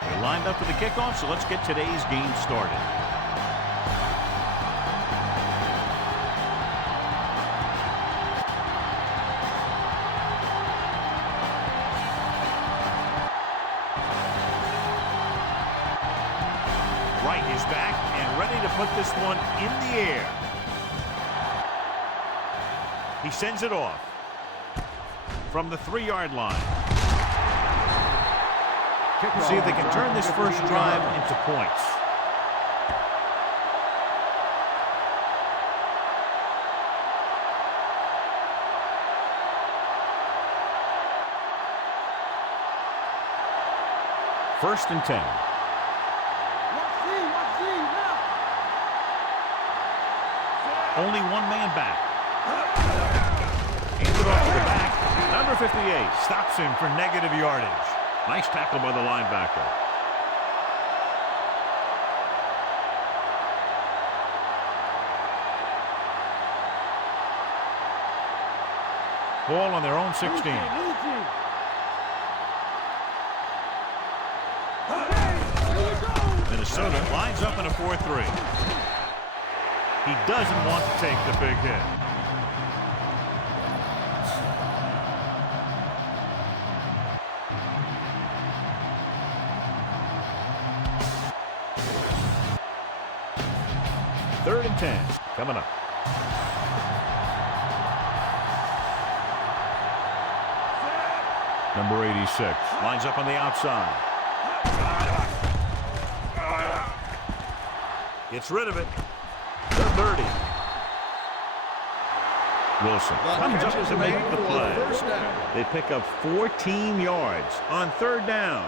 They're lined up for the kickoff, so let's get today's game started. Wright is back and ready to put this one in the air. He sends it off from the 3-yard line. See if they can turn this first drive into points. First and 10. Only one man back. Hands it off to the back. Number 58 stops him for negative yardage. Nice tackle by the linebacker. Ball on their own 16. Minnesota lines up in a 4-3. He doesn't want to take the big hit. Third and 10 coming up. Number 86 lines up on the outside. Gets rid of it. The 30. Wilson comes up to make the play. They pick up 14 yards on third down.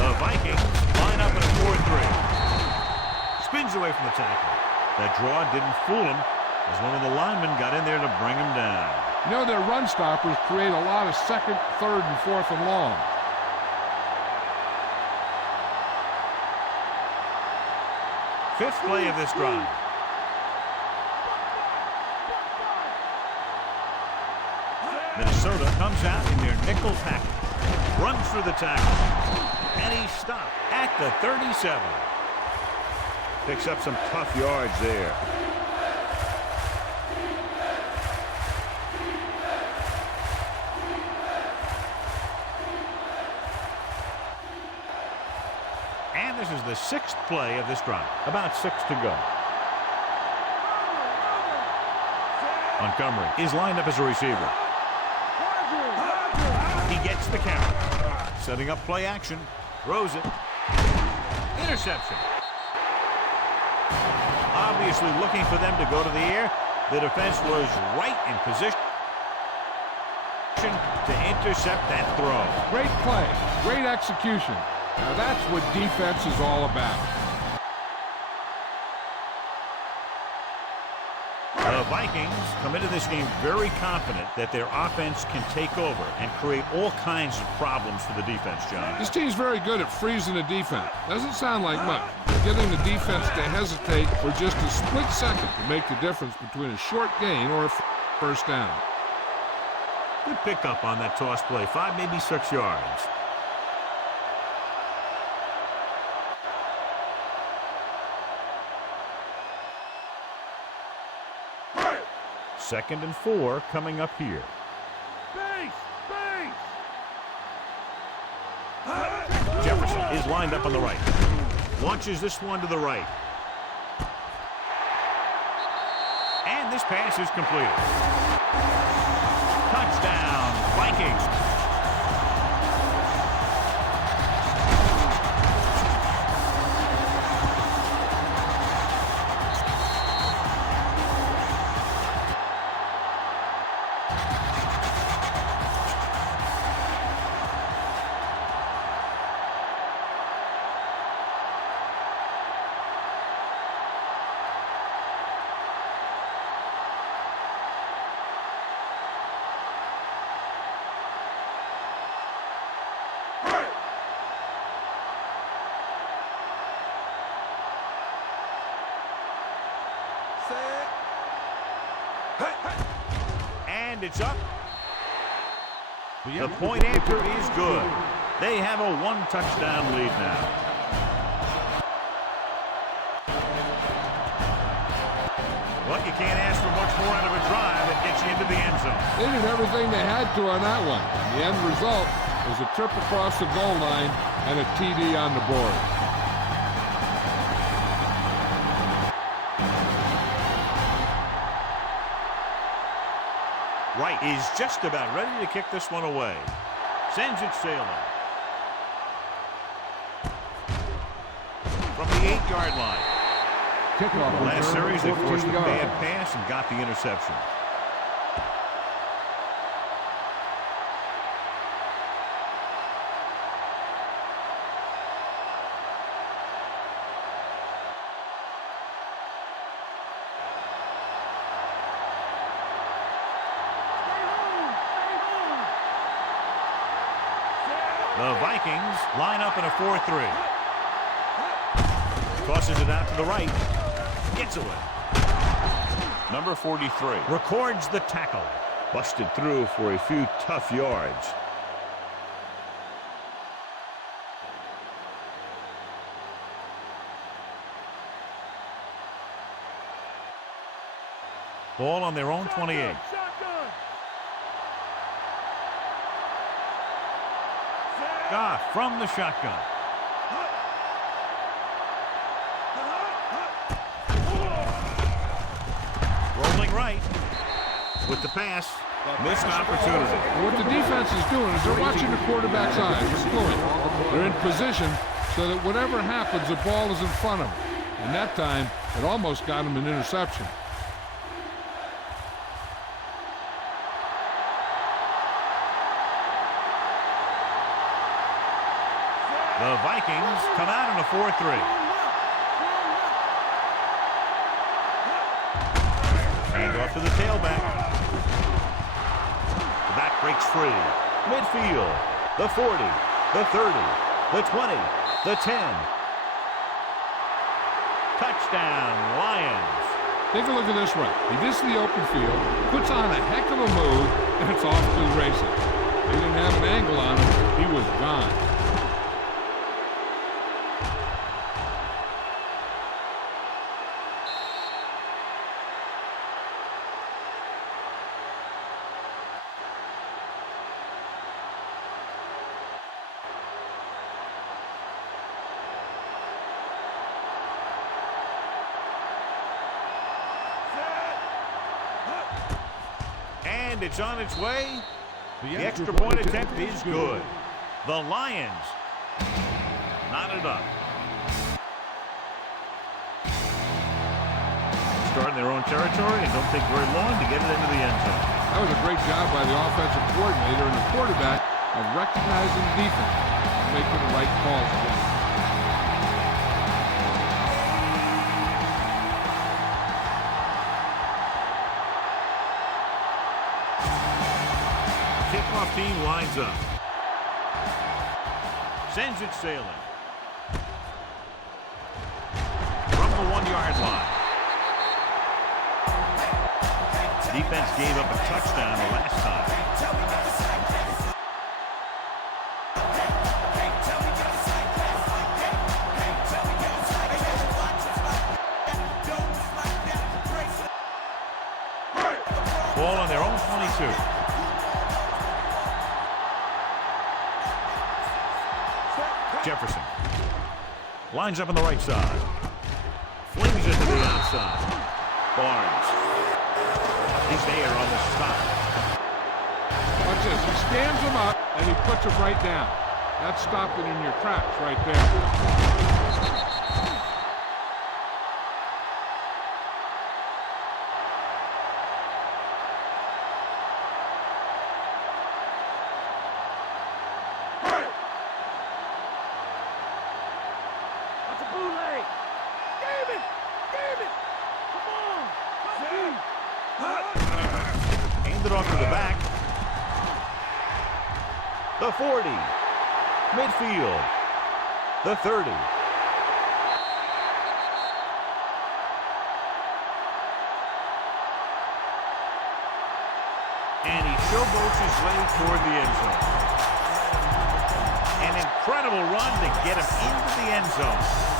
The Vikings line up in a 4-3. Spins away from the tackle. That draw didn't fool him, as one of the linemen got in there to bring him down. You know, their run stoppers create a lot of second, third, and fourth and long. Fifth play of this drive. Minnesota comes out in their nickel package. Runs through the tackle. And he stopped at the 37. Picks up some tough yards there. And this is the sixth play of this drive. About 6 to go. Montgomery is lined up as a receiver. He gets the count. Setting up play action. Throws it. Interception. Obviously looking for them to go to the air. The defense was right in position to intercept that throw. Great play. Great execution. Now that's what defense is all about. The Vikings come into this game very confident that their offense can take over and create all kinds of problems for the defense, John. This team's very good at freezing the defense. Doesn't sound like much. Getting the defense to hesitate for just a split second to make the difference between a short gain or a first down. Good pickup on that toss play. 5, maybe 6 yards. Second and 4 coming up here. Jefferson is lined up on the right. Launches this one to the right. And this pass is completed. Touchdown, Vikings. And it's up. The point after is good. They have a one-touchdown lead now. Well, you can't ask for much more out of a drive that gets you into the end zone. They did everything they had to on that one. The end result was a trip across the goal line and a TD on the board. Wright is just about ready to kick this one away. Sends it sailing. From the 8-yard line. Kickoff. Last series, they forced a bad pass and got the interception. The Vikings line up in a 4-3. Tosses it out to the right. Gets away. Number 43 records the tackle. Busted through for a few tough yards. Ball on their own 28. Goff from the shotgun. Rolling right with the pass. Missed opportunity. What the defense is doing is they're watching the quarterback's eyes. They're fluent. They're in position so that whatever happens, the ball is in front of them. And that time, it almost got him an interception. The Vikings come out in a 4-3. Hand off to the tailback. The back breaks free. Midfield. The 40. The 30. The 20. The 10. Touchdown, Lions. Take a look at this run. He gets to the open field, puts on a heck of a move, and it's off to the races. They didn't have an angle on him. He was gone. And it's on its way. The extra point attempt is good. The Lions knot it up. Starting their own territory and don't take very long to get it into the end zone. That was a great job by the offensive coordinator and the quarterback of recognizing the defense and making the right calls. Kickoff team lines up. Sends it sailing. From the 1-yard line. Defense gave up a touchdown the last time. Ball on their own 22. Jefferson lines up on the right side. Flings it to the outside. Barnes. He's there on the stop. Watch this. He stands him up and he puts him right down. That's stopping in your tracks right there. Handed off to the back. The 40. Midfield. The 30. stumbles his way toward the end zone. An incredible run to get him into the end zone.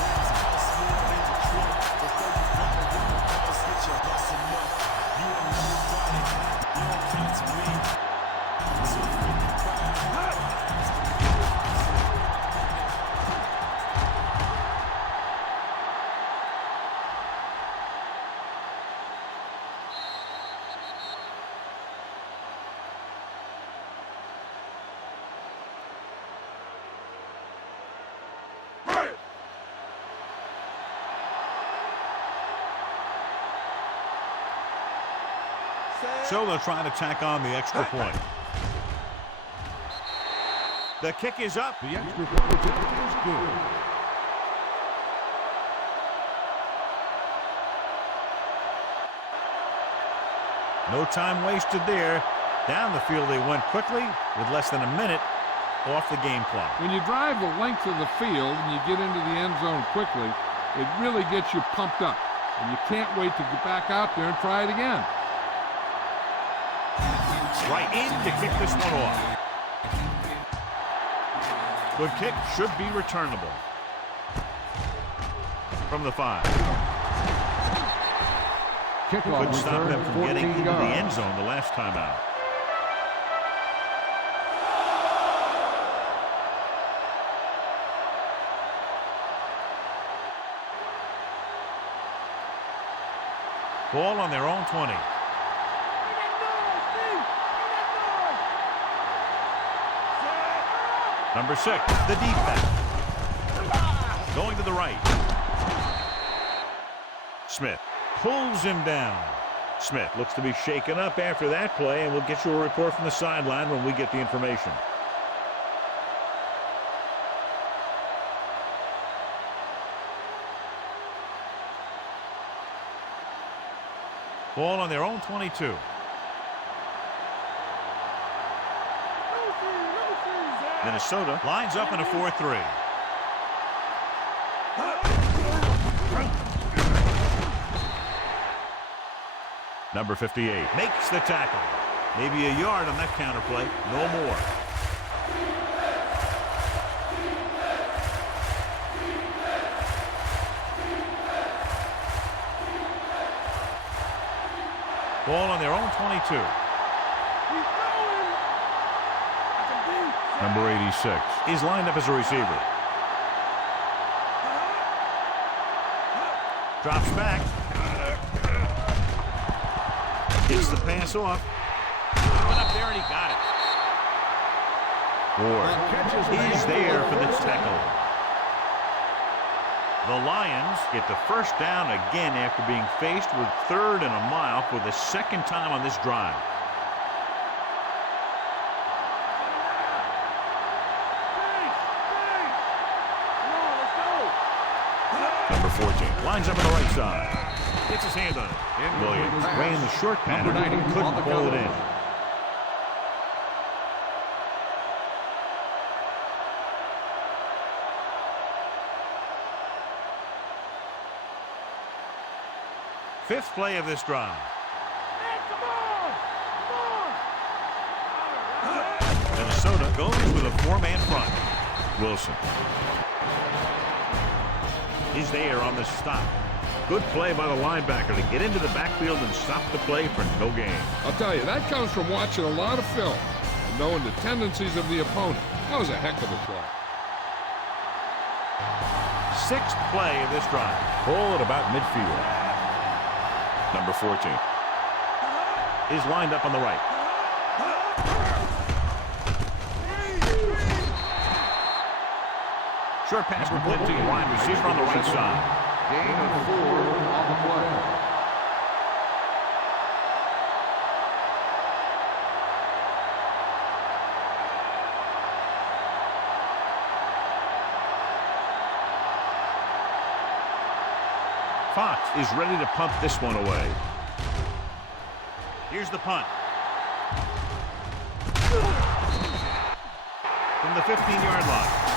So they'll try to tack on the extra point. The kick is up. The extra point is good. No time wasted there. Down the field they went quickly with less than a minute off the game clock. When you drive the length of the field and you get into the end zone quickly, it really gets you pumped up. And you can't wait to get back out there and try it again. Right in to kick this one off. Good kick, should be returnable. From the 5. Kickoff Couldn't stop them from getting into the yards. end zone the last time out. Ball on their own 20. Number 6, the deep back. Going to the right. Smith pulls him down. Smith looks to be shaken up after that play, and we'll get you a report from the sideline when we get the information. Ball on their own 22. Minnesota lines up in a 4-3. Number 58 makes the tackle. Maybe a yard on that counterplay. No more. Ball on their own 22. Number 86 is lined up as a receiver. Drops back. Gets the pass off. Went up there and he got it. Ward is there for the tackle. The Lions get the first down again after being faced with 3rd and a mile for the second time on this drive. Number 14 lines up on the right side. Gets his hand on it. Williams ran the short pattern and couldn't pull it in. Fifth play of this drive. Minnesota goes with a 4-man front. Wilson is there on the stop. Good play by the linebacker to get into the backfield and stop the play for no gain. I'll tell you, that comes from watching a lot of film and knowing the tendencies of the opponent. That was a heck of a play. Sixth play of this drive. Ball at about midfield. Number 14 is lined up on the right. Short pass complete to the wide receiver on the right side. Gain of 4 on the play. Fox is ready to punt this one away. Here's the punt. From the 15-yard line.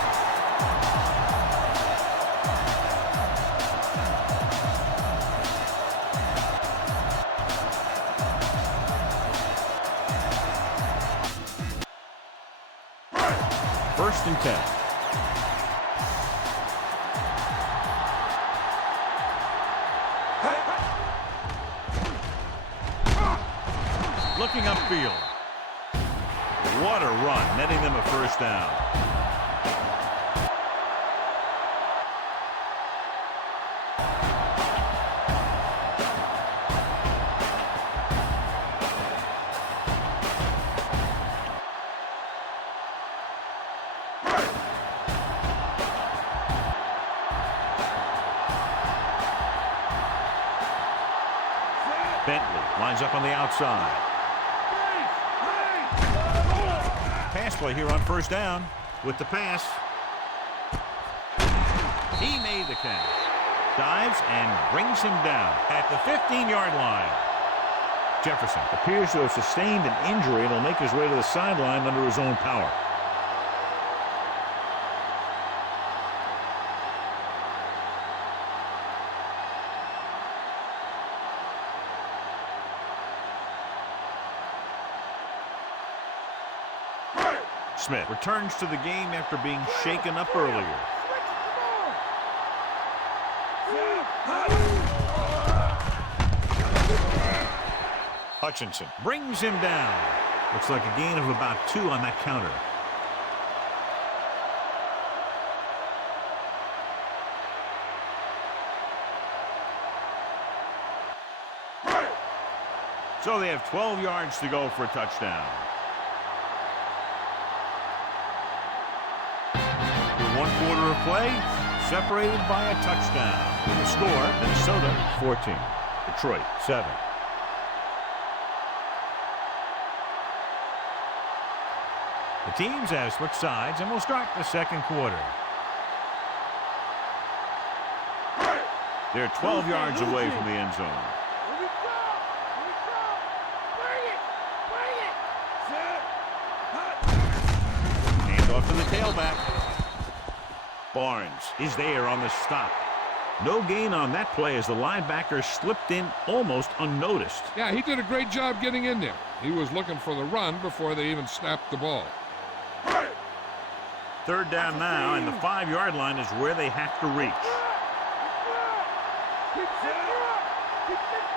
1st and 10. Looking upfield. What a run, netting them a 1st down. Bentley lines up on the outside. Pass play here on 1st down with the pass. He made the catch. Dives and brings him down at the 15-yard line. Jefferson appears to have sustained an injury and will make his way to the sideline under his own power. Smith returns to the game after being shaken up earlier. Hutchinson brings him down. Looks like a gain of about 2 on that counter. So they have 12 yards to go for a touchdown. 1 quarter of play, separated by a touchdown. With the score, Minnesota 14, Detroit 7. The teams have switched sides and will start the 2nd quarter. They're 12 yards away from the end zone. Hand off to the tailback. Barnes is there on the stop. No gain on that play as the linebacker slipped in almost unnoticed. Yeah, he did a great job getting in there. He was looking for the run before they even snapped the ball. 3rd down now, and the 5-yard line is where they have to reach.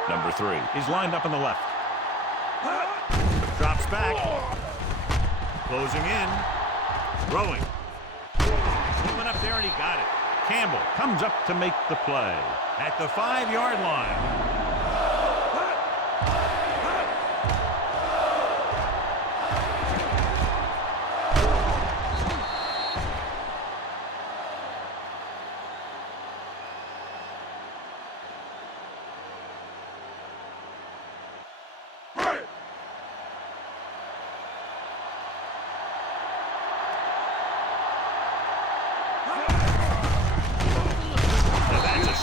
Number 3 is lined up on the left. Drops back. Closing in. Throwing. He went up there and he got it. Campbell comes up to make the play at the 5-yard line.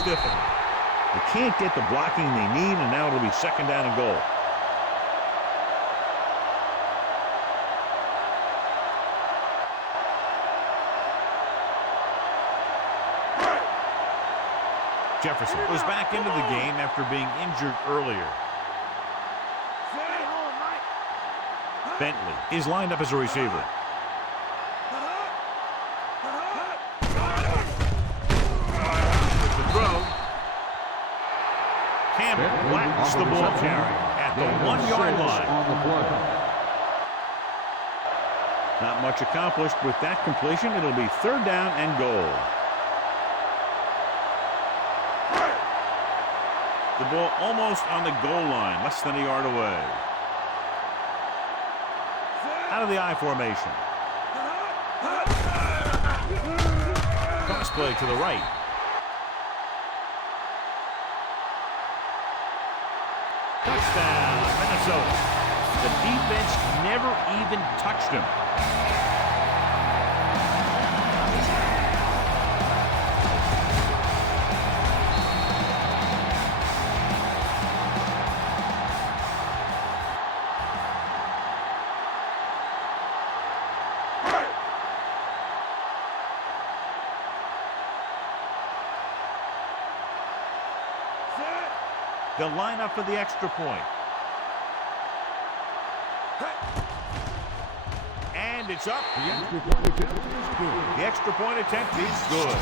They can't get the blocking they need, and now it'll be 2nd down and goal. Jefferson goes back into the game after being injured earlier. Bentley is lined up as a receiver. Campbell whacks the ball carrier at the 1-yard line. Not much accomplished with that completion. It'll be 3rd down and goal. The ball almost on the goal line, less than a yard away. Out of the I formation. Cross play to the right. Touchdown, Minnesota. The defense never even touched him. They'll line up for the extra point. And And it's up. The extra point attempt is good. The extra point attempt is good.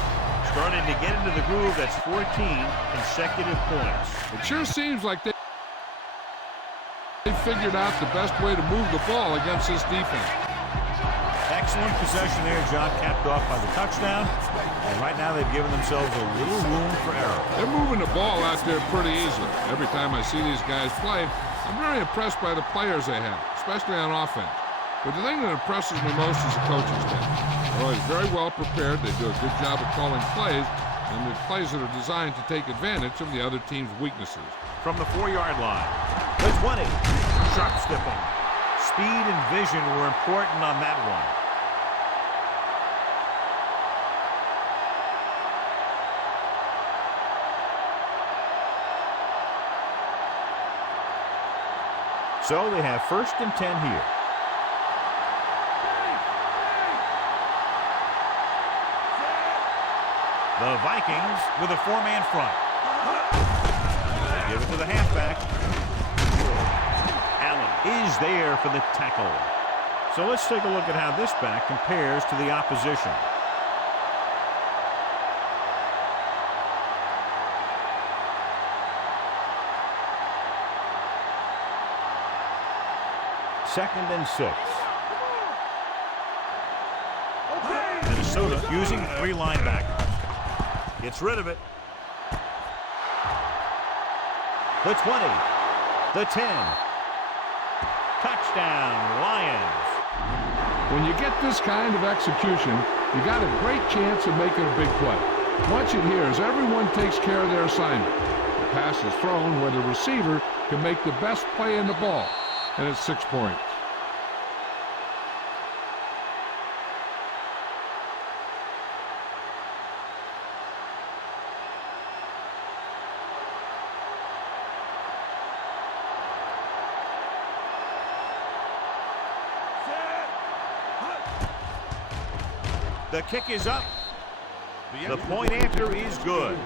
Starting to get into the groove. That's 14 consecutive points. It sure seems like they figured out the best way to move the ball against this defense. Excellent possession there, John, capped off by the touchdown. And right now they've given themselves a little room for error. They're moving the ball out there pretty easily. Every time I see these guys play, I'm very impressed by the players they have, especially on offense. But the thing that impresses me most is the coaching staff. They're always very well prepared. They do a good job of calling plays, and the plays that are designed to take advantage of the other team's weaknesses. From the 4-yard line, the 20. Sharp stepping. Speed and vision were important on that one. So they have 1st and 10 here. The Vikings with a 4-man front. They give it to the halfback. Allen is there for the tackle. So let's take a look at how this back compares to the opposition. Second and 6. Minnesota using 3 linebackers. Gets rid of it. The 20. The 10. Touchdown, Lions. When you get this kind of execution, you got a great chance of making a big play. Watch it here as everyone takes care of their assignment. The pass is thrown where the receiver can make the best play in the ball. And it's 6 points. The kick is up. The point after is good.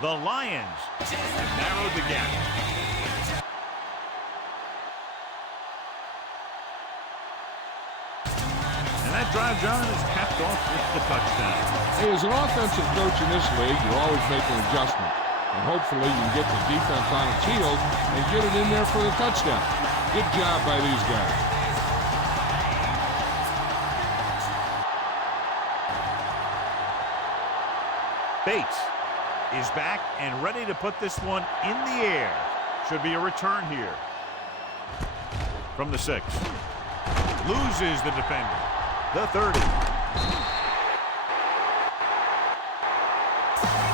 The Lions have narrowed the gap. That drive, John, is capped off with the touchdown. Hey, as an offensive coach in this league, you're always making adjustments. And hopefully you can get the defense on its heels and get it in there for the touchdown. Good job by these guys. Bates is back and ready to put this one in the air. Should be a return here. From the 6. Loses the defender. The 30.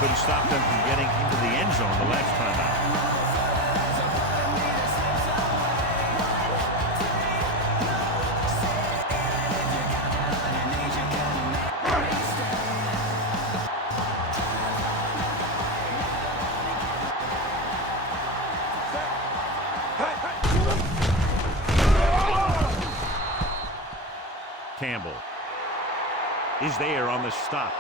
Couldn't stop them from getting into the end zone the last time out. Campbell is there on the stop.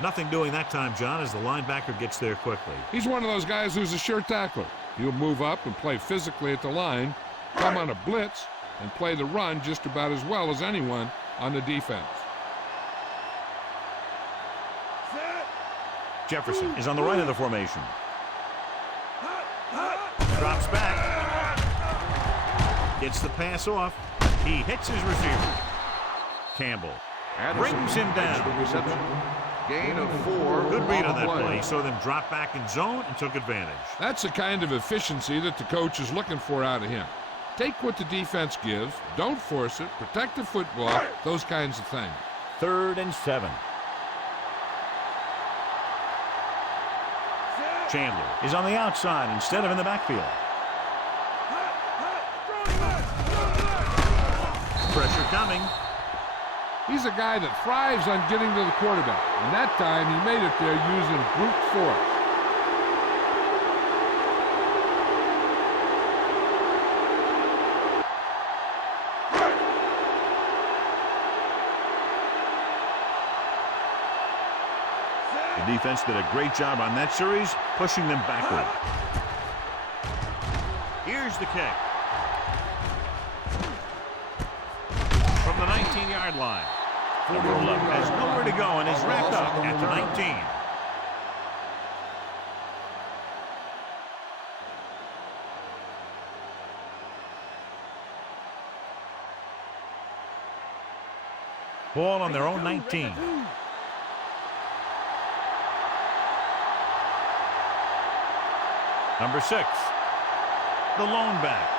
Nothing doing that time, John, as the linebacker gets there quickly. He's one of those guys who's a sure tackler. He'll move up and play physically at the line, come on a blitz, and play the run just about as well as anyone on the defense. Jefferson is on the right of the formation. Drops back. Gets the pass off. He hits his receiver. Campbell brings him down. Reception. Gain of 4. Good read on that play. He saw them drop back in zone and took advantage. That's the kind of efficiency that the coach is looking for out of him. Take what the defense gives, don't force it, protect the football, those kinds of things. 3rd and 7. Chandler is on the outside instead of in the backfield. Pressure coming. He's a guy that thrives on getting to the quarterback, and that time he made it there using brute force. The defense did a great job on that series, pushing them backward. Here's the kick. From the 19-yard line. Love has nowhere to go and is wrapped up at the 19. Ball on their own 19. Number 6, the lone back.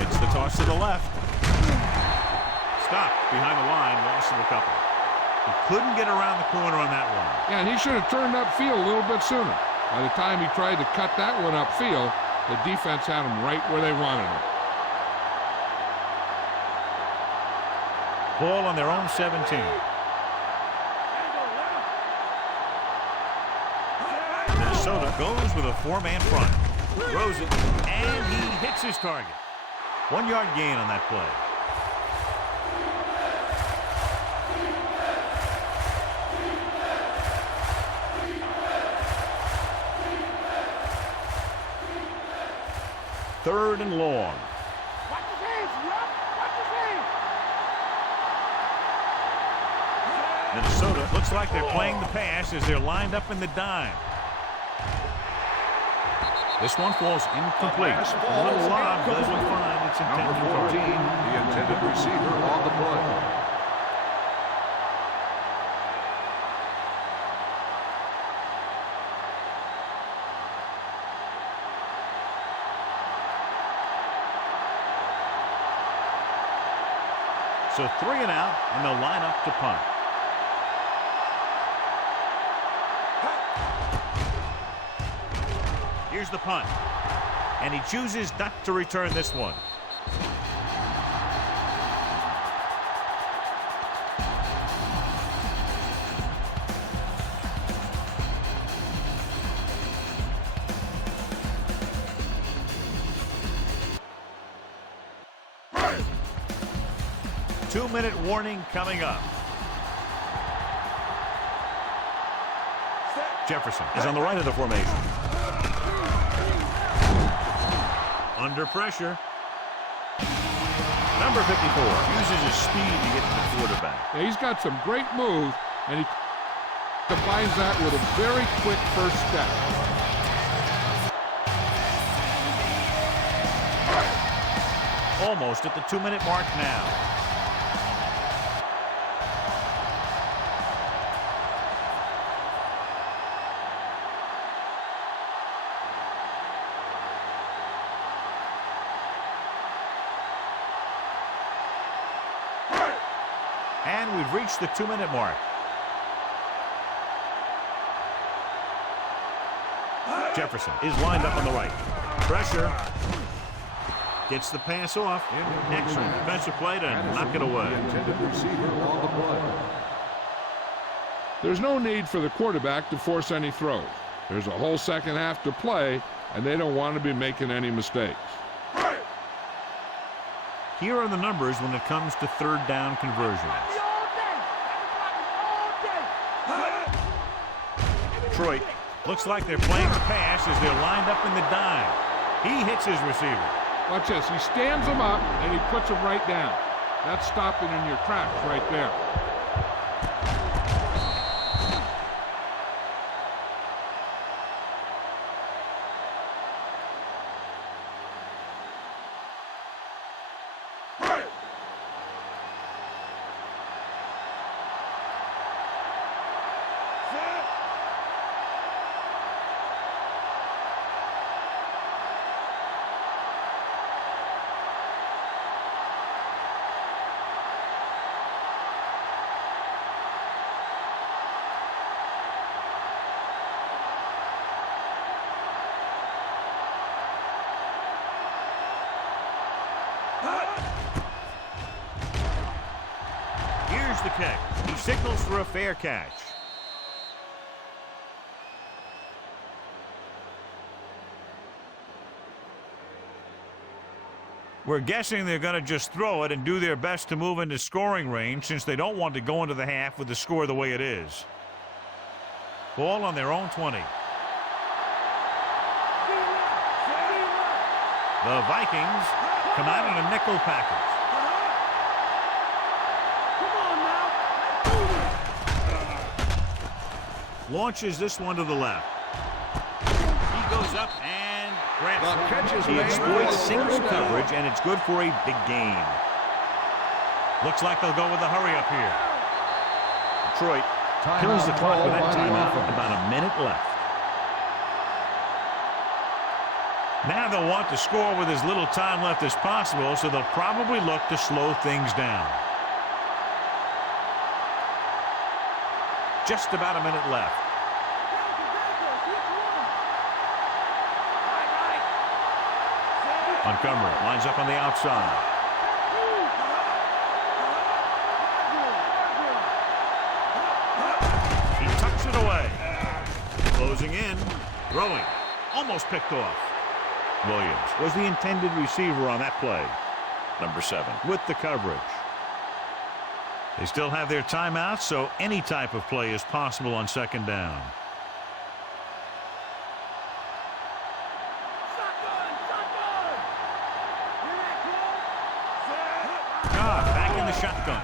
It's the toss to the left. Stopped behind the line, loss of a couple. He couldn't get around the corner on that one. Yeah, and he should have turned upfield a little bit sooner. By the time he tried to cut that one upfield, the defense had him right where they wanted him. Ball on their own 17. Minnesota goes with a 4-man front. Throws it, and he hits his target. 1-yard gain on that play. Third and long. Minnesota looks like they're playing the pass as they're lined up in the dime. This one falls incomplete. A little lob doesn't find its intended Number 14, target. the intended receiver on the play. So 3 and out, and they'll line up to punt. Here's the punt. And he chooses not to return this one. Two-minute warning coming up. Jefferson is on the right of the formation. Under pressure. Number 54 uses his speed to get to the quarterback. Yeah, he's got some great moves, and he combines that with a very quick first step. Almost at the 2-minute mark now. And we've reached the 2-minute mark. Jefferson is lined up on the right. Pressure. Gets the pass off. Excellent defensive play to knock it away. The intended receiver on the play. There's no need for the quarterback to force any throws. There's a whole second half to play, and they don't want to be making any mistakes. Here are the numbers when it comes to third down conversions. Detroit looks like they're playing the pass as they're lined up in the dime. He hits his receiver. Watch this. He stands him up, and he puts him right down. That's stopping in your tracks right there. Here's the kick. He signals for a fair catch. We're guessing they're going to just throw it and do their best to move into scoring range since they don't want to go into the half with the score the way it is. Ball on their own 20. The Vikings come out in a nickel package. Launches this one to the left. He goes up and grabs it. He exploits single coverage, and it's good for a big gain. Looks like they'll go with the hurry up here. Detroit kills the clock with that timeout with about a minute left. Now they'll want to score with as little time left as possible, so they'll probably look to slow things down. Just about a minute left. Montgomery lines up on the outside. He tucks it away. Closing in. Throwing. Almost picked off. Williams was the intended receiver on that play. Number 7 with the coverage. They still have their timeouts, so any type of play is possible on second down. Back in the shotgun.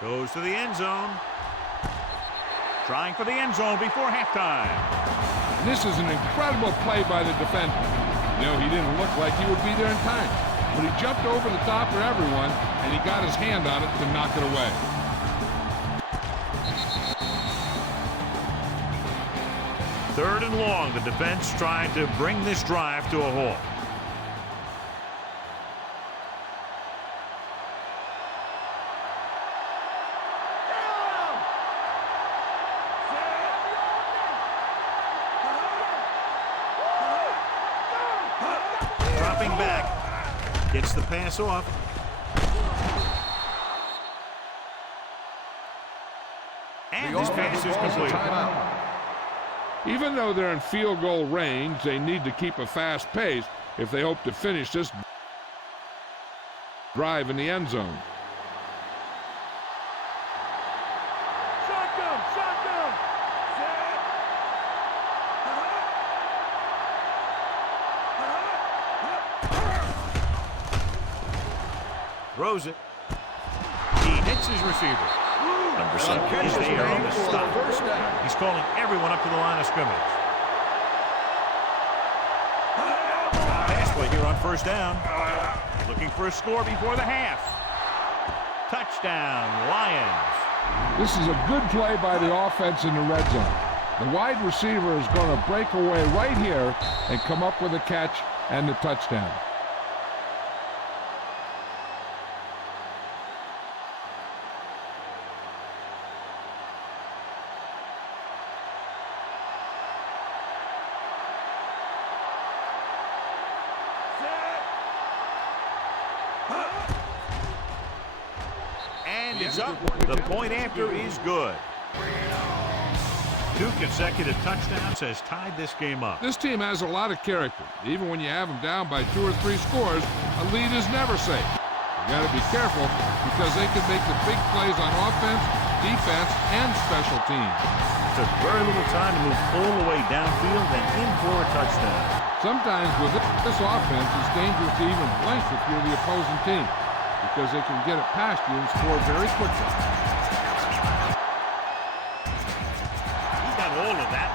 Goes to the end zone. Trying for the end zone before halftime. This is an incredible play by the defender. You know, he didn't look like he would be there in time, but he jumped over the top of everyone, and he got his hand on it to knock it away. Third and long, the defense trying to bring this drive to a halt. Dropping back, gets the pass off. And this pass is complete. Even though they're in field goal range, they need to keep a fast pace if they hope to finish this drive in the end zone. Throws it. He hits his receiver. Number 7 is there on the stop. He's calling everyone up to the line of scrimmage. Pass play here on first down. Looking for a score before the half. Touchdown, Lions. This is a good play by the offense in the red zone. The wide receiver is going to break away right here and come up with a catch and the touchdown. And it's up. The point after is good. 2 consecutive touchdowns has tied this game up. This team has a lot of character. Even when you have them down by 2 or 3 scores, a lead is never safe. You got to be careful because they can make the big plays on offense, defense, and special teams. Took very little time to move all the way downfield and in for a touchdown. Sometimes with this offense, it's dangerous to even blink if you're the opposing team, because they can get it past you and score very quickly. He got all of that.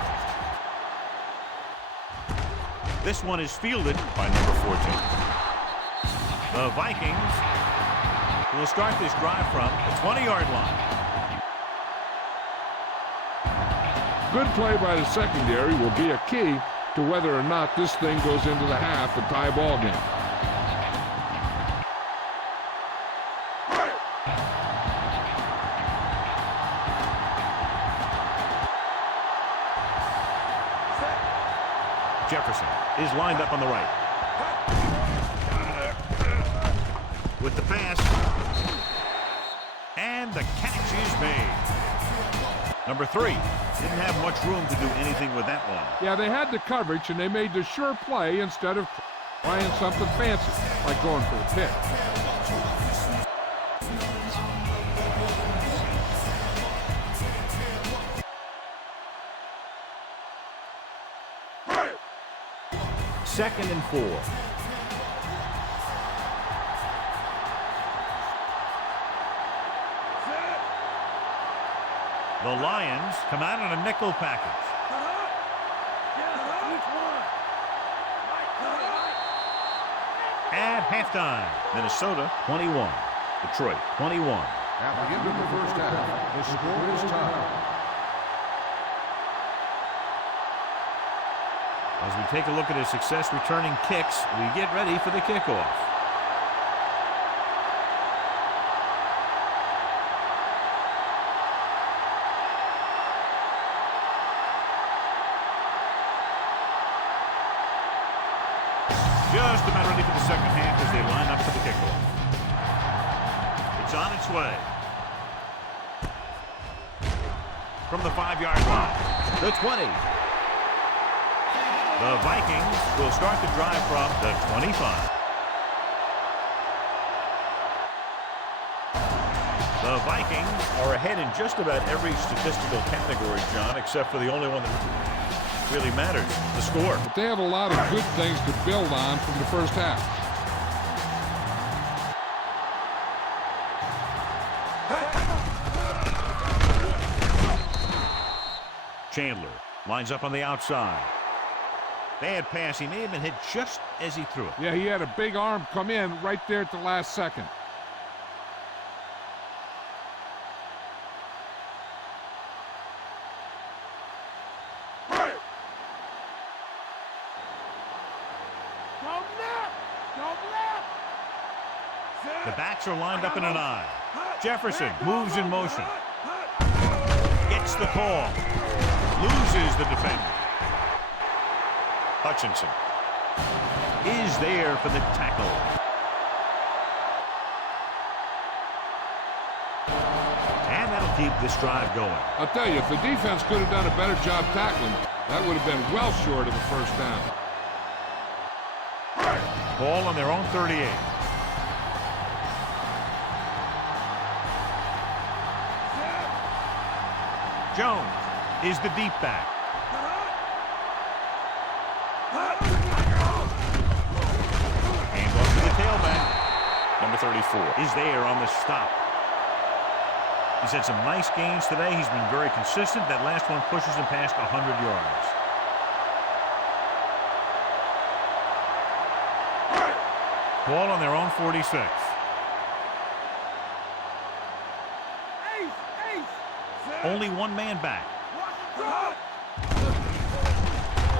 This one is fielded by number 14. The Vikings will start this drive from the 20-yard line. Good play by the secondary will be a key to whether or not this thing goes into the half a tie ball game. Jefferson is lined up on the right. With the pass. And the catch is made. Number 3 didn't have much room to do anything with that one. Yeah, they had the coverage, and they made the sure play instead of trying something fancy, like going for a pick. 2nd and 4. The Lions come out in a nickel package. At halftime, Minnesota 21, Detroit 21. At the end of the first half, the score is tied. As we take a look at his success returning kicks, we get ready for the kickoff. Just about ready for the second half as they line up for the kickoff. It's on its way. From the 5-yard line, the 20. The Vikings will start the drive from the 25. The Vikings are ahead in just about every statistical category, John, except for the only one that really matters, the score. But they have a lot of good things to build on from the first half. Chandler lines up on the outside. Bad pass. He may have been hit just as he threw it. Yeah, he had a big arm come in right there at the last second. The backs are lined up in an I. Jefferson moves in motion. Gets the call. Loses the defender. Hutchinson is there for the tackle. And that'll keep this drive going. I'll tell you, if the defense could have done a better job tackling, that would have been well short of a first down. Ball on their own 38. Jones is the deep back. Handoff to the tailback. Number 34 is there on the stop. He's had some nice gains today. He's been very consistent. That last one pushes him past 100 yards. Ball on their own 46. Only one man back.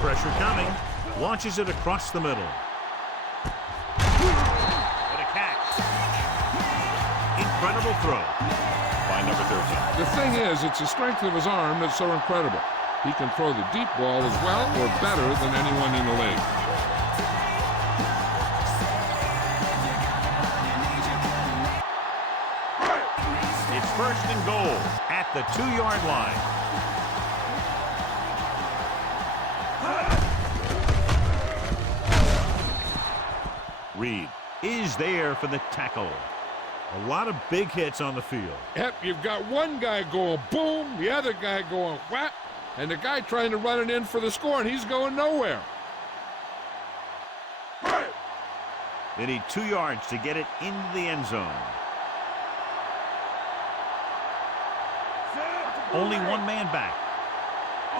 Pressure coming. Launches it across the middle. What a catch. Incredible throw by number 13. The thing is, it's the strength of his arm that's so incredible. He can throw the deep ball as well or better than anyone in the league. It's 1st and goal at the 2-yard line. Reed is there for the tackle. A lot of big hits on the field. Yep, you've got one guy going boom, the other guy going whap, and the guy trying to run it in for the score, and he's going nowhere. They need 2 yards to get it into the end zone. Only one man back.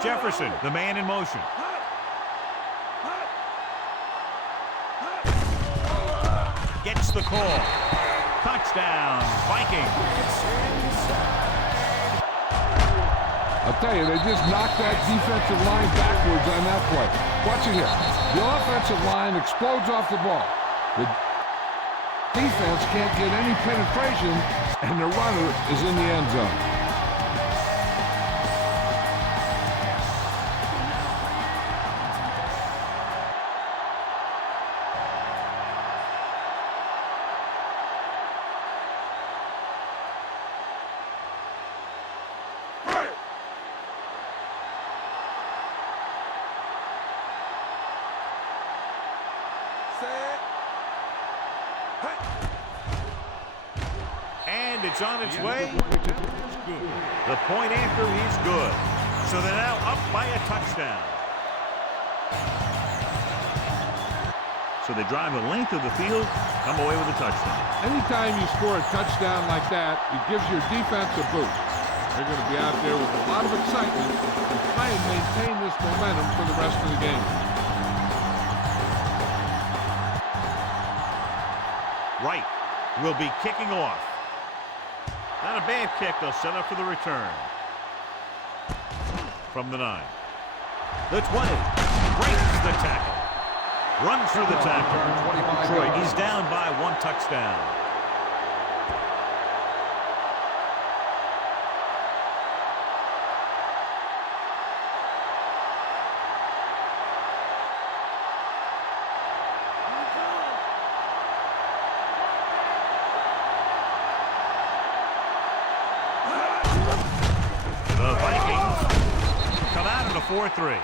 Jefferson, the man in motion. Gets the call. Touchdown, Vikings. I'll tell you, they just knocked that defensive line backwards on that play. Watch it here. The offensive line explodes off the ball. The defense can't get any penetration, and the runner is in the end zone. And it's on its way. The point after is good. So they're now up by a touchdown. So they drive the length of the field, come away with a touchdown. Anytime you score a touchdown like that, it gives your defense a boost. They're going to be out there with a lot of excitement and try and maintain this momentum for the rest of the game. Wright will be kicking off. Not a bad kick. They'll set up for the return. From the 9. The 20. Breaks the tackle. Runs through the tackle. Detroit, he's down by 1 touchdown. The Vikings come out in a 4-3.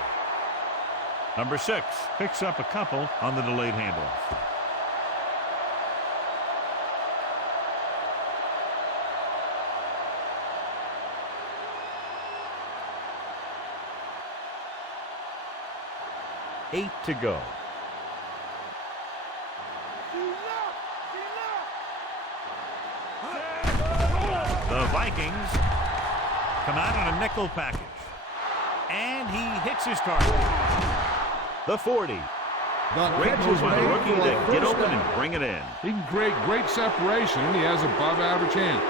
Number 6 picks up a couple on the delayed handoff. Eight to go. The Vikings come out in a nickel package. And he hits his target. The 40. Great move by the rookie to get open and bring it in. He can create great separation. He has above average hand,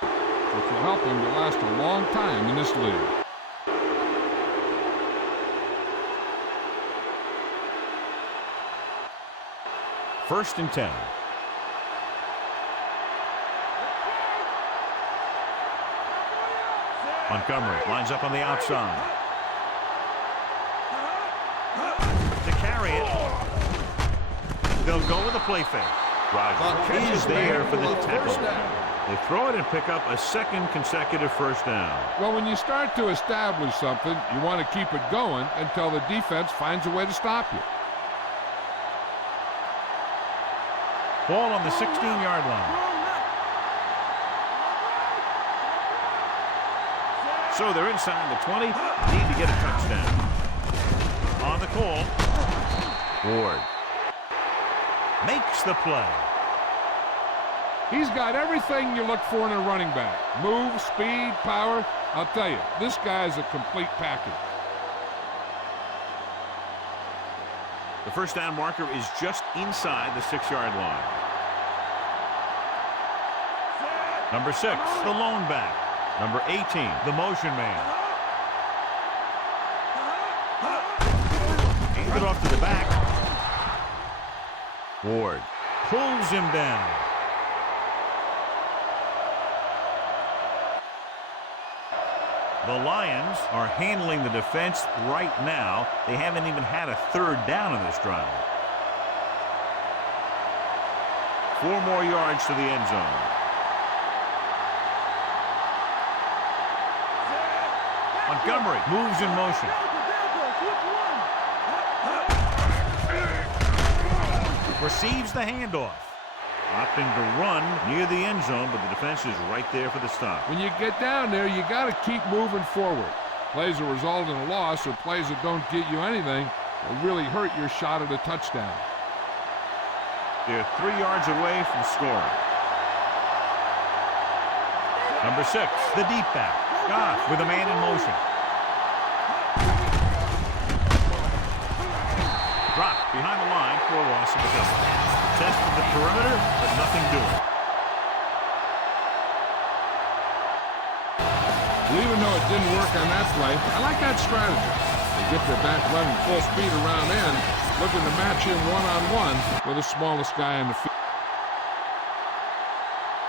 which will help him to last a long time in this league. First and 10. Montgomery lines up on the outside. To carry it. They'll go with a play fake. Rogers is there for the tackle. They throw it and pick up a second consecutive first down. Well, when you start to establish something, you want to keep it going until the defense finds a way to stop you. Ball on the 16-yard line. So they're inside the 20. Need to get a touchdown. On the call, Ward makes the play. He's got everything you look for in a running back. Move, speed, power. I'll tell you, this guy's a complete package. The first down marker is just inside the 6-yard line. Number 6, the lone back. Number 18, the motion man. Hand it off to the back. Ward pulls him down. The Lions are handling the defense right now. They haven't even had a third down in this drive. 4 more yards to the end zone. Montgomery moves in motion. Receives the handoff. Opting to run near the end zone, but the defense is right there for the stop. When you get down there, you got to keep moving forward. Plays that result in a loss or plays that don't get you anything will really hurt your shot at a touchdown. They're 3 yards away from scoring. Number 6, the deep back. Goff with a man in motion. Dropped behind the line for a loss of a couple. Tested the perimeter, but nothing doing. Well, even though it didn't work on that play, I like that strategy. They get their back running full speed around in, looking to match him one-on-one with the smallest guy in the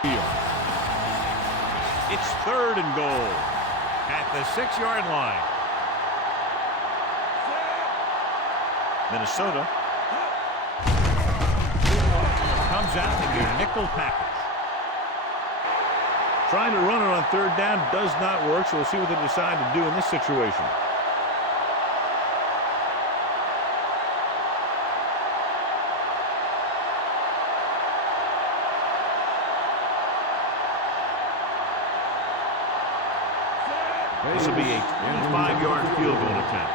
field. It's 3rd and goal at the 6-yard line. Minnesota comes out in your nickel package. Trying to run it on 3rd down does not work, so we'll see what they decide to do in this situation. This will be a 25-yard field goal attempt.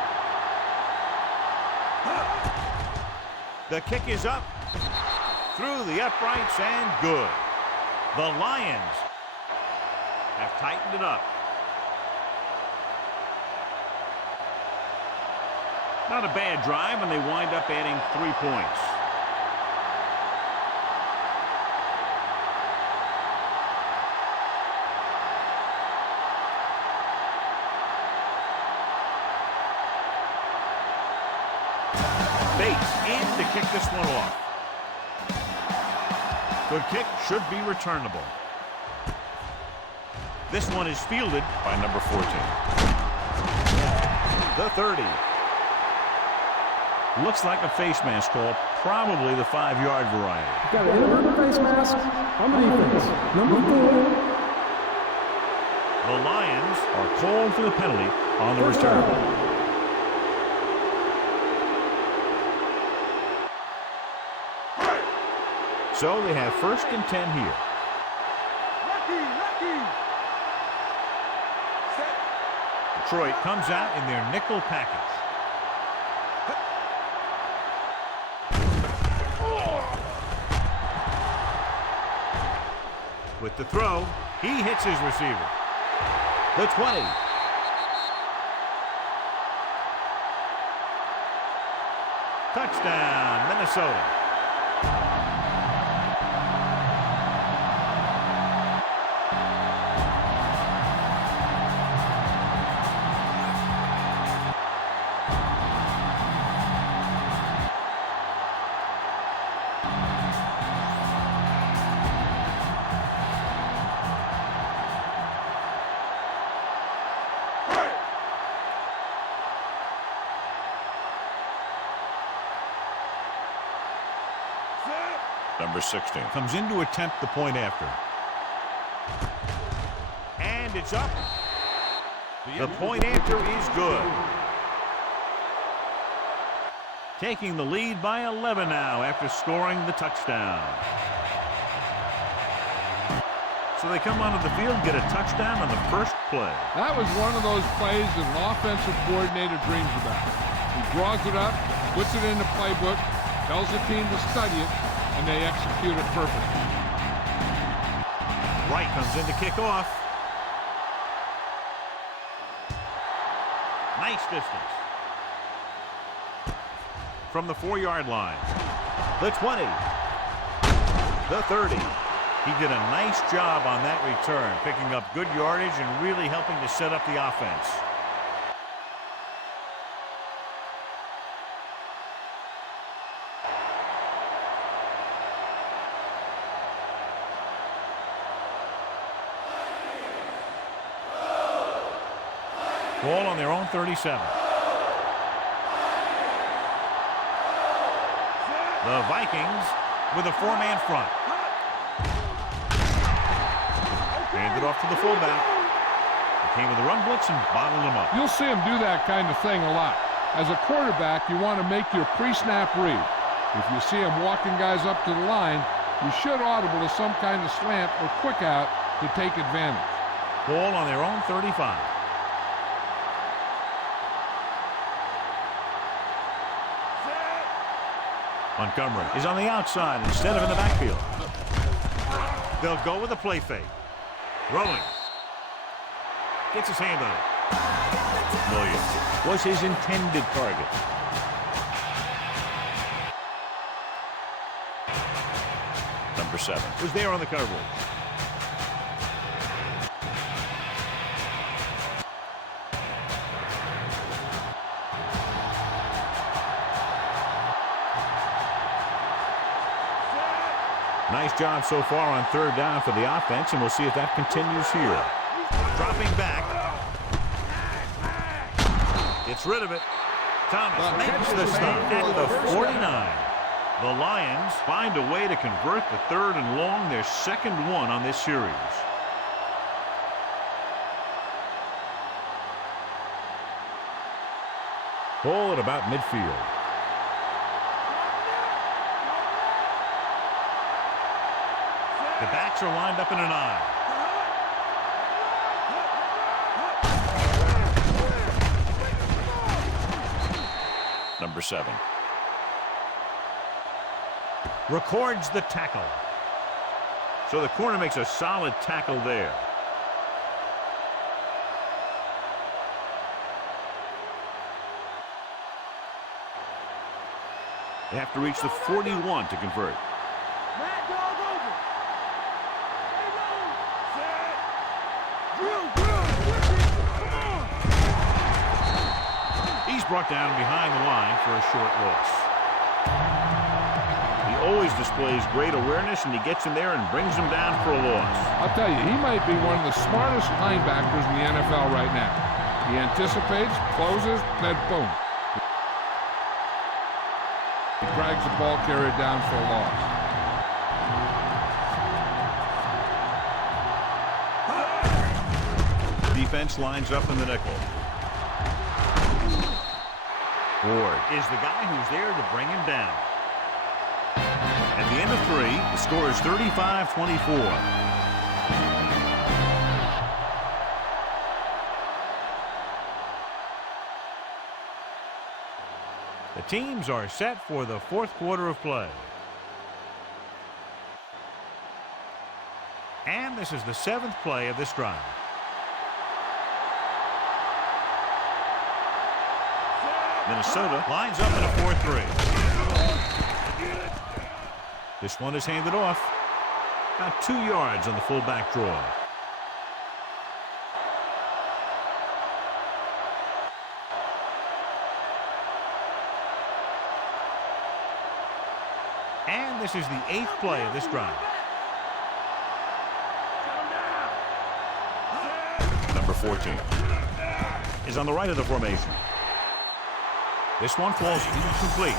The kick is up, through the uprights, and good. The Lions have tightened it up. Not a bad drive, and they wind up adding 3 points. Bates in to kick this one off. Good kick, should be returnable. This one is fielded by number 14. The 30. Looks like a face mask call, probably the 5-yard variety. Got an inverted face mask on the defense. Number 4. The Lions are called for the penalty on the return. So they have 1st and 10 here. Detroit comes out in their nickel package. With the throw, he hits his receiver. The 20. Touchdown, Minnesota. Number 16 comes in to attempt the point after. And it's up. The point after is good. Taking the lead by 11 now after scoring the touchdown. So they come onto the field, get a touchdown on the first play. That was one of those plays that an offensive coordinator dreams about. He draws it up, puts it in the playbook, tells the team to study it, and they execute it perfectly. Wright comes in to kick off. Nice distance. From the 4-yard line. The 20. The 30. He did a nice job on that return, picking up good yardage and really helping to set up the offense. Ball on their own 37. The Vikings with a 4-man front. Handed off to the fullback. They came with a run blitz and bottled him up. You'll see him do that kind of thing a lot. As a quarterback, you want to make your pre-snap read. If you see him walking guys up to the line, you should audible to some kind of slant or quick out to take advantage. Ball on their own 35. Montgomery is on the outside instead of in the backfield. They'll go with a play fake. Throwing. Gets his hand on it. Williams was his intended target. Number 7 Was there on the coverage. Nice job so far on 3rd down for the offense, and we'll see if that continues here. Dropping back. Gets rid of it. Thomas makes the stop at the 49. The Lions find a way to convert the 3rd and long, their second one on this series. Ball at about midfield. The backs are lined up in an I. Number 7 records the tackle. So the corner makes a solid tackle there. They have to reach the 41 to convert. He's brought down behind the line for a short loss. He always displays great awareness, and he gets in there and brings him down for a loss. I'll tell you, he might be one of the smartest linebackers in the NFL right now. He anticipates, closes, then boom. He drags the ball carrier down for a loss. Defense lines up in the nickel. Ward is the guy who's there to bring him down. At the end of 3, the score is 35-24. The teams are set for the fourth quarter of play. And this is the 7th play of this drive. Minnesota lines up in a 4-3. This one is handed off. About 2 yards on the fullback draw. And this is the 8th play of this drive. Number 14. Is on the right of the formation. This one falls incomplete.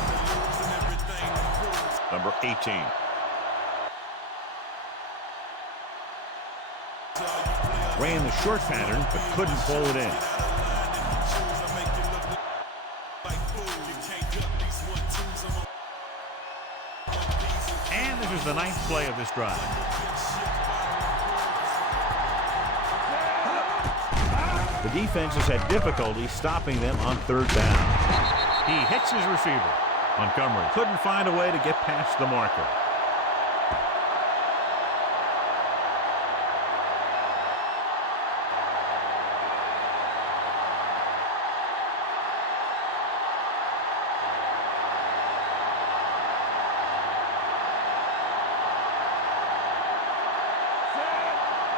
Number 18. Ran the short pattern, but couldn't pull it in. And this is the 9th play of this drive. The defense has had difficulty stopping them on 3rd down. He hits his receiver. Montgomery couldn't find a way to get past the marker.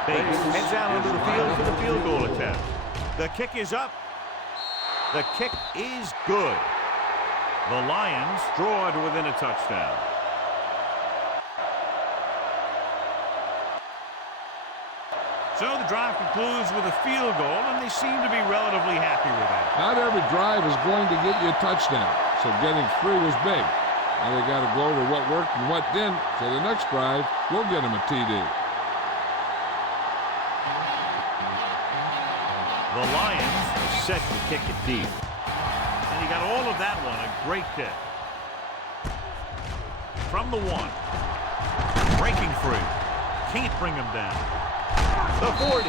Bates heads out onto the field for the field goal attempt. The kick is up. The kick is good. The Lions draw to within a touchdown. So the drive concludes with a field goal, and they seem to be relatively happy with that. Not every drive is going to get you a touchdown, so getting 3 was big. Now they got to go over what worked and what didn't, so the next drive will get them a TD. The Lions are set to kick it deep. And he got all of that one, a great kick. From the 1. Breaking free. Can't bring him down. The 40.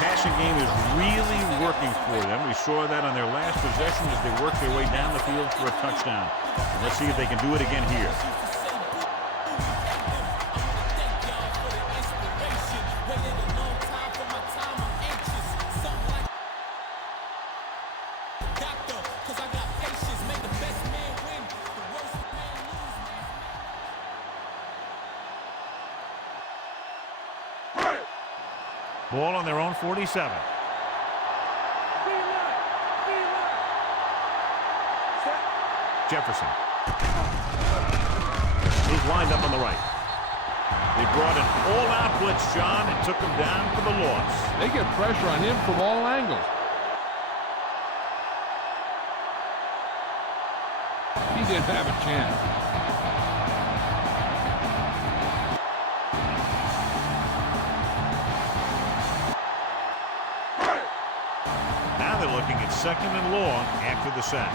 Passing game is really working for them. We saw that on their last possession as they worked their way down the field for a touchdown. And let's see if they can do it again here. Ball on their own 47. Jefferson. He's lined up on the right. They brought an all-out blitz, John, and took him down for the loss. They get pressure on him from all angles. He didn't have a chance. Now they're looking at 2nd and long after the sack.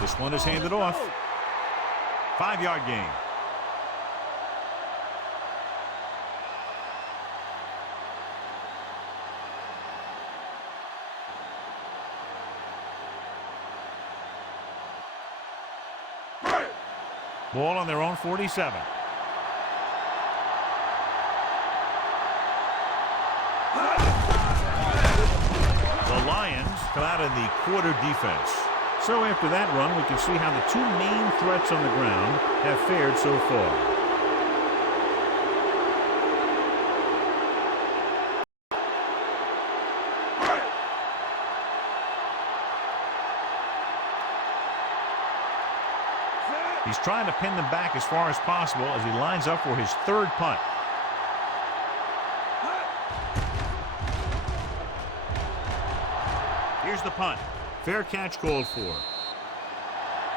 This one is handed off. 5-yard gain. Ball on their own 47. The Lions come out in the quarter defense. So after that run, we can see how the two main threats on the ground have fared so far. He's trying to pin them back as far as possible as he lines up for his third punt. Here's the punt. Fair catch called for.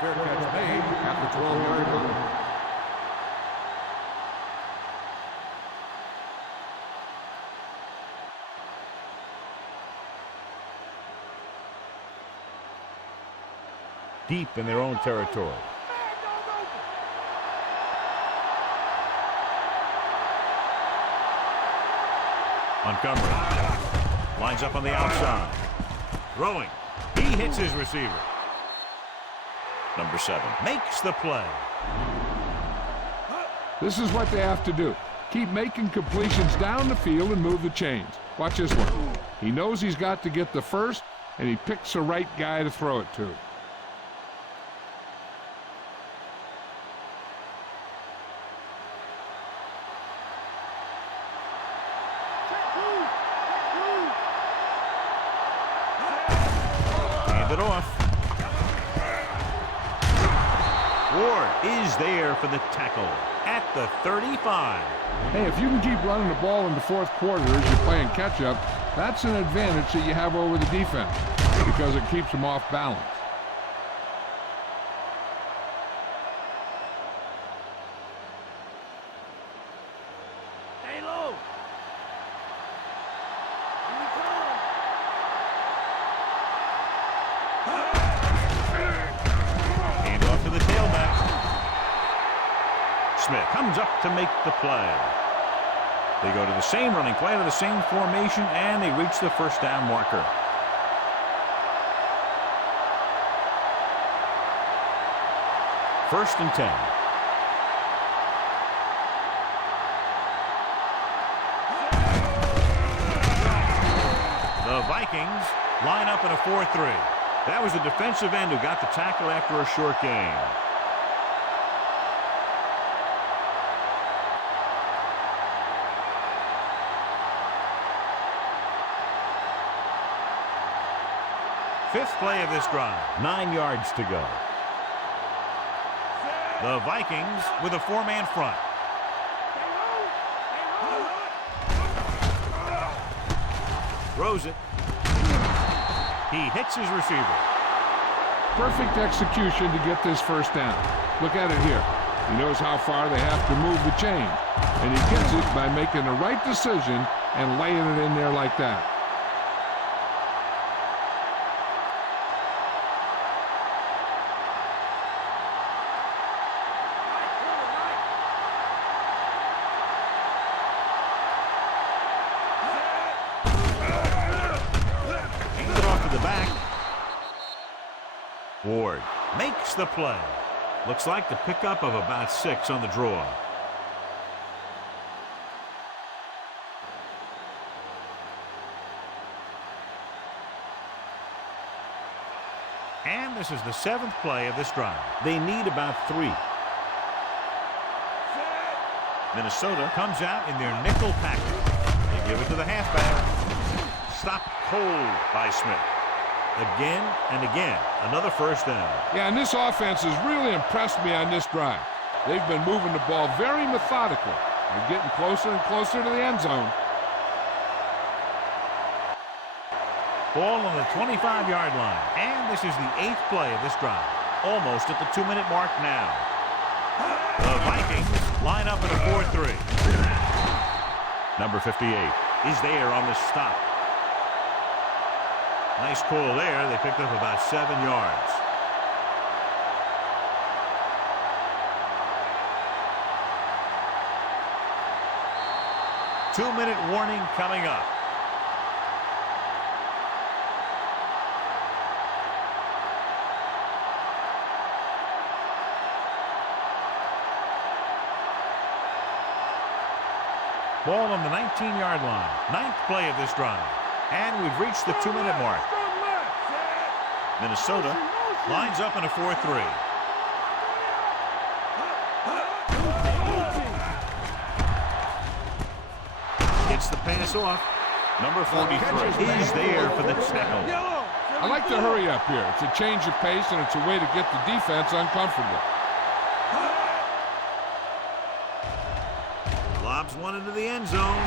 Fair catch made at the 12-yard line. Deep in their own territory. Montgomery lines up on the outside. Throwing. He hits his receiver. Number 7. Makes the play. This is what they have to do. Keep making completions down the field and move the chains. Watch this one. He knows he's got to get the first, and he picks the right guy to throw it to. It off. Ward is there for the tackle at the 35. Hey, if you can keep running the ball in the fourth quarter as you're playing catch-up, that's an advantage that you have over the defense because it keeps them off balance. Stay low. Hand off to the tailback. Smith comes up to make the play. They go to the same running play to the same formation, and they reach the first down marker. First and 10. The Vikings line up in a 4-3. That was the defensive end who got the tackle after a short gain. Fifth play of this drive. 9 yards to go. The Vikings with a 4-man front. Throws it. He hits his receiver. Perfect execution to get this first down. Look at it here. He knows how far they have to move the chain, and he gets it by making the right decision and laying it in there like that. Ward makes the play. Looks like the pickup of about 6 on the draw. And this is the 7th play of this drive. They need about 3. Minnesota comes out in their nickel package. They give it to the halfback. Stopped cold by Smith. Again and again, another first down. Yeah, and this offense has really impressed me on this drive. They've been moving the ball very methodically. They're getting closer and closer to the end zone. Ball on the 25-yard line. And this is the 8th play of this drive. Almost at the 2-minute mark now. The Vikings line up in a 4-3. Number 58 is there on the stop. Nice call there. They picked up about 7 yards. Two-minute warning coming up. Ball on the 19-yard line. 9th play of this drive. And we've reached the 2-minute mark. Minnesota lines up in a 4-3. Gets the pass off. Number 43 is there for the tackle. I like to hurry up here. It's a change of pace, and it's a way to get the defense uncomfortable. Lobs one into the end zone.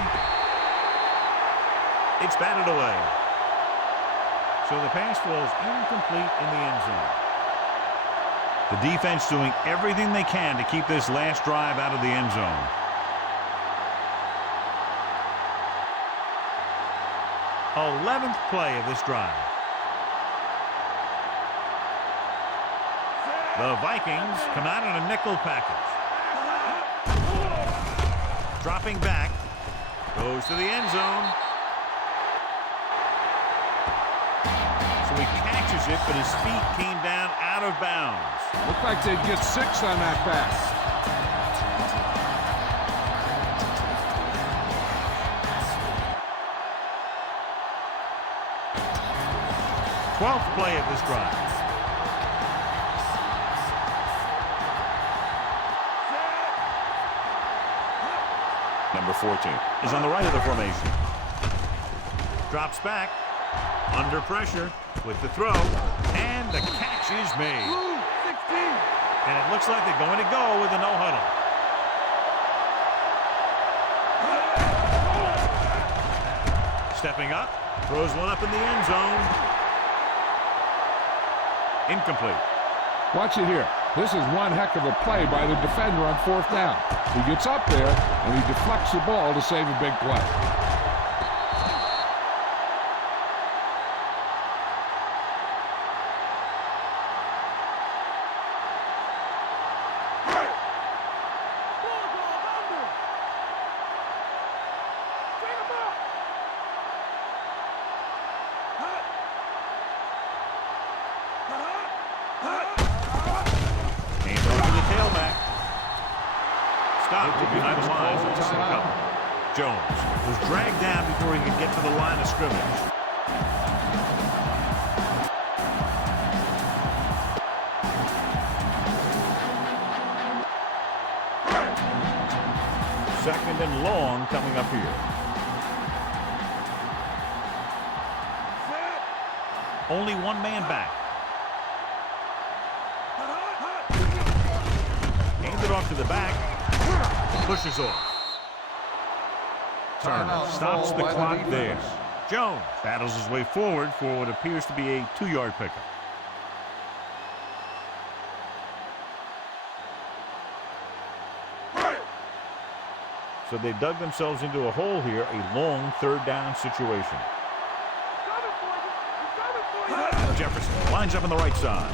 It's batted away. So the pass falls incomplete in the end zone. The defense doing everything they can to keep this last drive out of the end zone. Eleventh play of this drive. The Vikings come out in a nickel package. Dropping back. Goes to the end zone. So he catches it, but his feet came down out of bounds. Looked like they'd get 6 on that pass. Twelfth play of this drive. Number 14 Is on the right of the formation. Drops back. Under pressure with the throw. And the catch is made. And it looks like they're going to go with a no-huddle. Stepping up. Throws one up in the end zone. Incomplete. Watch it here. This is one heck of a play by the defender on 4th down. He gets up there, and he deflects the ball to save a big play. Behind the lines of the cover. Jones was dragged down before he could get to the line of scrimmage. Second and long coming up here. Only one man back. Aimed it off to the back. Pushes off. Turner stops the clock there. Jones battles his way forward for what appears to be a 2-yard pickup. So they dug themselves into a hole here, a long 3rd down situation. Jefferson lines up on the right side.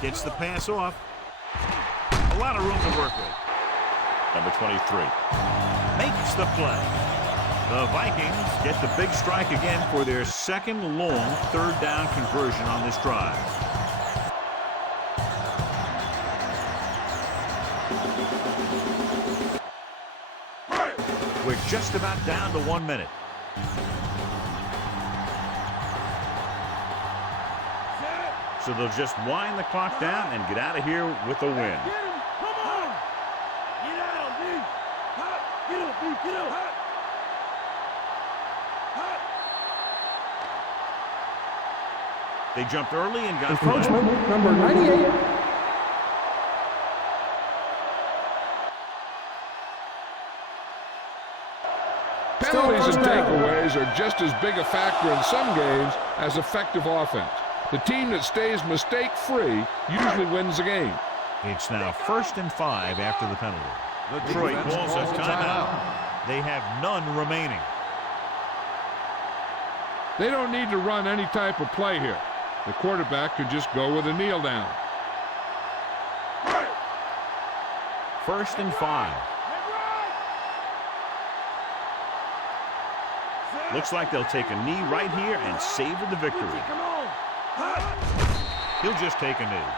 Gets the pass off. A lot of room to work with. Number 23 Makes the play. The Vikings get the big strike again for their second long 3rd down conversion on this drive. We're just about down to 1 minute. So they'll just wind the clock down and get out of here with a win. They jumped early and got Encroachment, number 98. Penalties and takeaways are just as big a factor in some games as effective offense. The team that stays mistake-free usually wins the game. It's now 1st and 5 after the penalty. Detroit calls a timeout. They have none remaining. They don't need to run any type of play here. The quarterback could just go with a kneel down. 1st and 5. Looks like they'll take a knee right here and savor the victory. He'll just take a knee.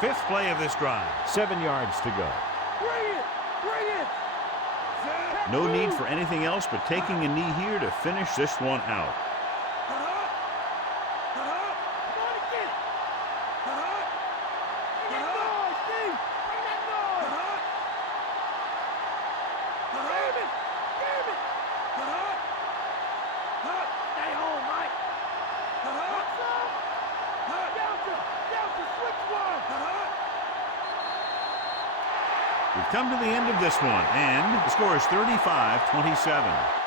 Fifth play of this drive. 7 yards to go. Bring it! Bring it! No need for anything else but taking a knee here to finish this one out. We've come to the end of this one, and the score is 35-27.